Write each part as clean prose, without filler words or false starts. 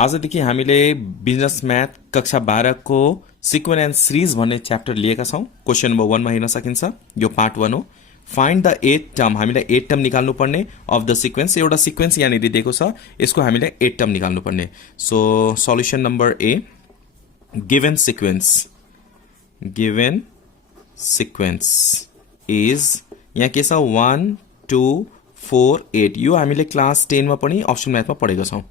आजदेखि हामीले business math कक्षा 12 को सिक्वेन्स एन्ड सिरिज भन्ने च्याप्टर लिएका छौं। क्वेशन नम्बर 1 मा हेर्न सकिन्छ। यो पार्ट 1 हो। Find the 8th term. हामीलाई 8 टर्म निकाल्नु पर्ने अफ द सिक्वेन्स। एउटा सिक्वेन्स यहाँनिर दिएको छ, यसको हामीले 8 टर्म निकाल्नु पर्ने। So solution number A, given sequence is यहाँ के छ 1 2 4 8। यो हामीले क्लास 10 मा पनि अप्सन म्याथमा पढेका छौं।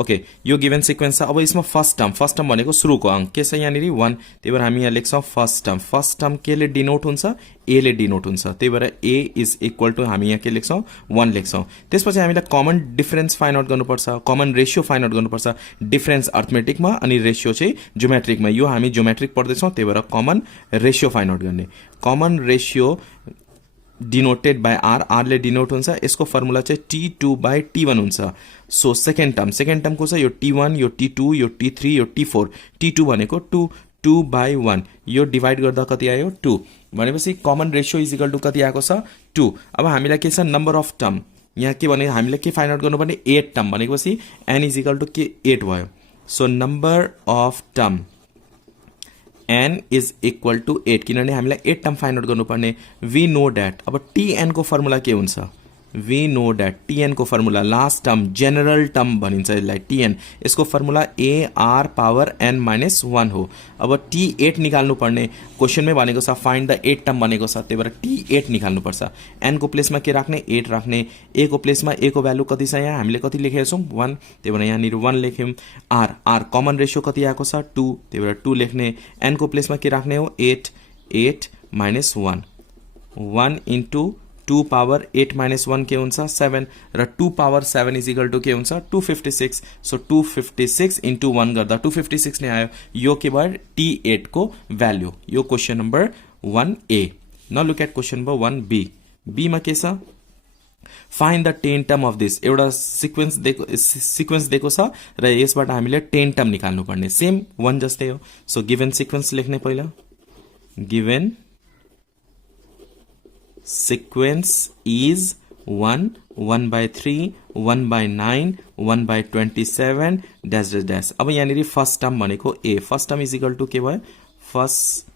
ओके, यो गिवन सिक्वेन्स छ। अब यसमा फर्स्ट टर्म भनेको सुरुको अंक के छ यहाँनिर 1, त्यही भएर हामी यहाँ लेख्छौं फर्स्ट टर्म केले डिनोट हुन्छ, ए ले डिनोट हुन्छ, त्यही भएर ए इज इक्वल टु हामी यहाँ के लेख्छौं 1 लेख्छौं। त्यसपछि हामीलाई कमन डिफरेन्स फाइन्ड आउट गर्नुपर्छ, कमन रेशियो फाइन्ड आउट गर्नुपर्छ। डिफरेन्स अर्थमेटिकमा अनि रेशियो चाहिँ ज्योमेट्रिकमा। यो हामी ज्योमेट्रिक पढ्दैछौं, त्यही भएर कमन रेशियो फाइन्ड आउट गर्ने। Common ratio denoted by R ले डिनोट हुन्छ। यसको फर्मुला चाहिँ T2 by T1 हुन्छ। सो सेकेन्ड टर्म को छ यो T1, यो T2, यो T3, यो T4। T2 भनेको 2 by 1, यो डिभाइड गर्दा कति आयो 2 भनेपछि common ratio is equal to कति आएको छ 2। अब हामीलाई के छ नम्बर अफ टर्म, यहाँ के भने हामीलाई के फाइन्ड आउट गर्नुपर्ने 8 टर्म भनेपछि n इज इक्वल टु के 8 भयो। So number of term n is equal to 8 किनभने हामीलाई 8 टर्म फाइन्ड आउट गर्नुपर्ने। We know that. अब tn को फर्मुला के हुन्छ, वी नो दैट tn को formula last term general term भनिन्छ यसलाई tn। यसको फर्मुला ar पावर n माइनस 1 हो। अब t8 निकाल्नु पर्ने क्वेशनमै भनेको छ फाइन्ड द 8 टर्म भनेको छ, त्यही भएर t8 निकाल्नु पर्छ। n को प्लेसमा के राख्ने 8 राख्ने, a को प्लेसमा a को भ्यालु कति छ यहाँ हामीले कति लेखेका छौं 1, त्यही भएर यहाँनिर 1 लेख्यौं। r कमन रेशियो कति आएको छ 2, त्यही भएर 2 लेख्ने। n को प्लेसमा के राख्ने हो 8 माइनस 1 इन्टु 2 पावर 8 माइनस 1 के हुन्छ 7 र 2 पावर 7 इज इक्वल टु के हुन्छ 256। सो 256 इन्टु 1 गर्दा 256 नै आयो। यो के भयो T8 को भ्यालु। यो question number 1A। Now look at question number 1B। B मा के छ find the 10 term of this. एउटा सिक्वेन्स दिएको छ र यसबाट हामीले 10 टर्म निकाल्नु पर्ने। सेम 1 जस्तै हो। सो गिवन सिक्वेन्स लेख्ने पहिला। Given sequence is 1 by 3 1 by 9 1 by 27 dash dash dash। अब यहाँनिर फर्स्ट टर्म भनेको a, first term is equal to के भयो फर्स्ट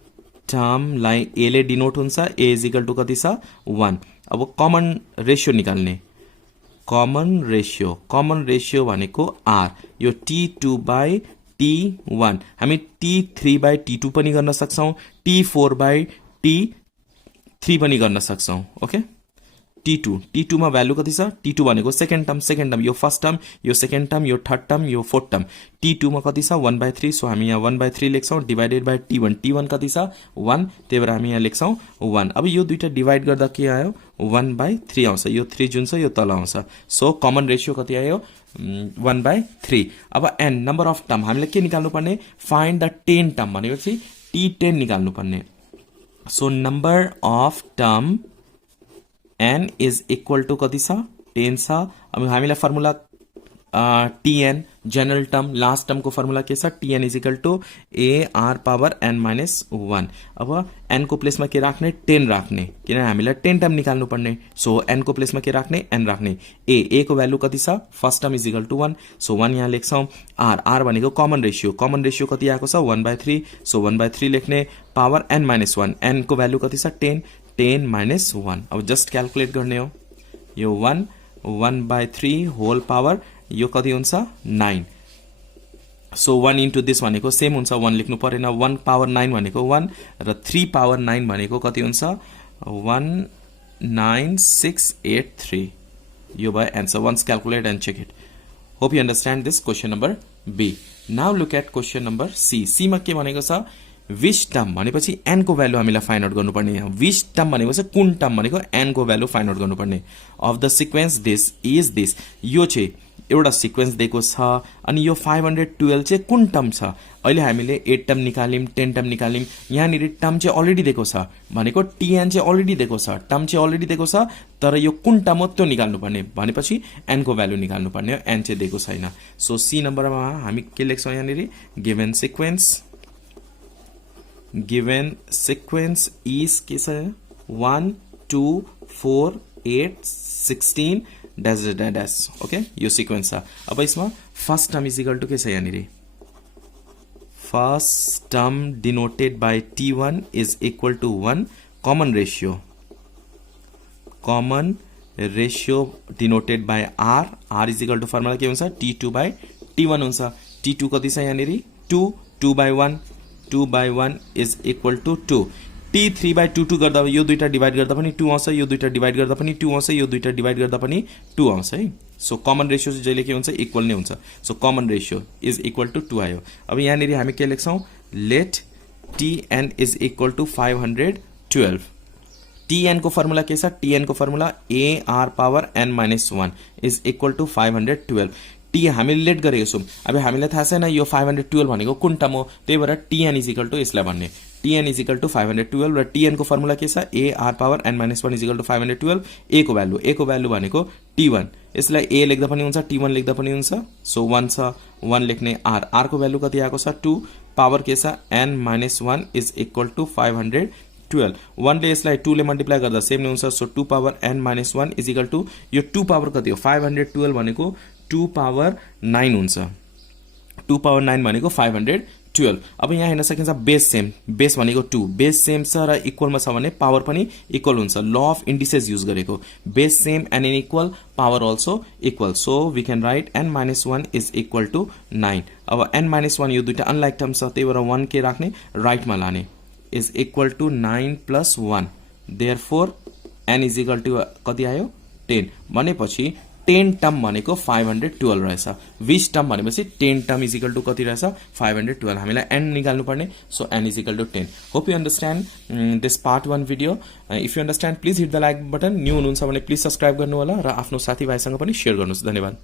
टर्मलाई a ले डिनोट हुन्छ, a इज इक्वल टु कति छ 1। अब कमन रेशियो निकाल्ने। कमन रेशियो भनेको r, यो T2 by T1। हामी T3 by T2 पनि गर्न सक्छौं, T4 by T3 पनि गर्न सक्छौं। ओके, T2 मा भ्यालु कति छ T2 भनेको सेकेन्ड टर्म, यो फर्स्ट टर्म, यो सेकेन्ड टर्म, यो थर्ड टर्म, यो फोर्थ टर्म। T2 मा कति छ 1 by 3। सो हामी यहाँ 1 by 3 लेख्छौं डिवाइडेड बाइ T1 कति छ 1, त्यही भएर हामी यहाँ लेख्छौं 1। अब यो दुईटा डिवाइड गर्दा के आयो 1 by 3 आउँछ। यो 3 जुन छ यो तल आउँछ। सो कमन रेशियो कति आयो 1 by 3। अब n नम्बर अफ टर्म हामीले के निकाल्नु पर्ने फाइन्ड द 10 टर्म भनेपछि T10 निकाल्नु पर्ने। So number of term n is equal to कति छ 10 छ। अब हामीलाई formula tn general term last term को फर्मुला के छ tn is equal to ar power n minus 1। अब n को प्लेसमा के राख्ने 10 राख्ने किनभने हामीलाई 10 टर्म निकाल्नु पर्ने। सो n को प्लेसमा के राख्ने n राख्ने। a को भ्यालु कति छ first term is equal to 1। So 1 यहाँ लेख्छौं। r भनेको कमन रेशियो कति आएको छ 1 by 3। सो 1 by 3 लेख्ने पावर n माइनस 1। n को भ्यालु कति छ 10 माइनस 1। अब जस्ट क्याल्कुलेट गर्ने हो। यो 1 by 3 होल पावर यो कति हुन्छ 9। सो 1 इन्टु दिस भनेको सेम हुन्छ 1 लेख्नु परेन। 1 पावर 9 भनेको 1 र 3 पावर 9 भनेको कति हुन्छ 19683। यो भयो answer. Once calculate and check it. Hope you understand this question number B. Now look at question number C. C मा के भनेको छ विच टर्म भनेपछि n को भ्यालु हामीलाई फाइन्ड आउट गर्नुपर्ने। यहाँ विच टर्म भनेको चाहिँ कुन टर्म भनेको n को भ्यालु फाइन्ड आउट गर्नुपर्ने। Of the sequence this is this. यो चाहिँ एउटा सिक्वेन्स दिएको छ अनि यो 512 चाहिँ कुन टर्म छ। अहिले हामीले 8 टर्म निकाल्यौं, 10 टर्म निकाल्यौं। यहाँनिर टर्म चाहिँ अलरेडी दिएको छ भनेको tn चाहिँ अलरेडी दिएको छ, टर्म चाहिँ अलरेडी दिएको छ, तर यो कुन टर्म हो त्यो निकाल्नु पर्ने भनेपछि n को भ्यालु निकाल्नु पर्ने हो। n चाहिँ दिएको छैन। सो सी नम्बरमा हामी के लेख्छौं यहाँनिर गिवन सिक्वेन्स इज के छ 1 2 4 8 16 डैश डैश डैश। ओके, यो सिक्वेन्स छ। अब यसमा first term is equal to के छ यहाँनिर first term denoted by T1 is equal to 1 common ratio denoted by R is equal to formula के हुन्छ T2 बाई T1 हुन्छ T2 कति छ यहाँनिर 2 by 1 is equal to 2 T3 by 2 गर्दा यो दुईटा डिवाइड गर्दा पनि 2 आउँछ यो दुईटा डिवाइड गर्दा पनि 2 आउँछ यो दुईटा डिवाइड गर्दा पनि 2 आउँछ है सो कमन रेशियो चाहिँ जहिले के हुन्छ इक्वल नै हुन्छ so common ratio is equal to 2 आयो अब यहाँनिर हामी के लेख्छौं let Tn is equal to 512 Tn को फर्मुला के छ Tn को formula AR power n minus 1 is equal to 512 T हामीले लेट गरेको छौं अब हामीलाई थाहा छैन यो 512 भनेको कुन टर्म हो त्यही भएर Tn इज इक्वल टू यसलाई भन्ने Tn इज इक्वल टू 512 र Tn को फर्मुला के छ AR power n minus 1 is equal to 512 A को भ्यालु भनेको T1 यसलाई A लेख्दा पनि हुन्छ T1 लेख्दा पनि हुन्छ सो 1 छ 1 लेख्ने R को भ्यालु कति आएको छ 2 पावर के छ n minus 1 is equal to 512 1 ले यसलाई 2 ले मल्टिप्लाई गर्दा सेम नै हुन्छ so 2 power n minus 1 is equal to यो 2 पावर कति हो 512 भनेको 2 पावर 9 हुन्छ 2 पावर 9 भनेको 512 अब यहाँ हेर्न सकिन्छ बेस भनेको 2 बेस सेम छ र इक्वलमा छ भने पावर पनि इक्वल हुन्छ ल अफ इन्डिसेस युज गरेको base same and in equal power also equal so we can write n minus 1 is equal to 9 अब n माइनस 1 यो दुईटा अनलाइक टर्म छ त्यही भएर 1 के राख्ने राइटमा लाने is equal to 9 plus 1 therefore n is equal to कति आयो 10 भनेपछि 10 टर्म भनेको 512 रहेछ 20 टर्म भनेपछि 10 टर्म इज इक्वल टू कति रहेछ 512 हामीलाई n निकाल्नु पर्ने so n is equal to 10 hope you understand this part 1 video if you understand please hit the like button new हुनुहुन्छ भने प्लिज सब्स्क्राइब गर्नु होला र आफ्नो साथीभाइसँग पनि शेयर गर्नुहोस् धन्यवाद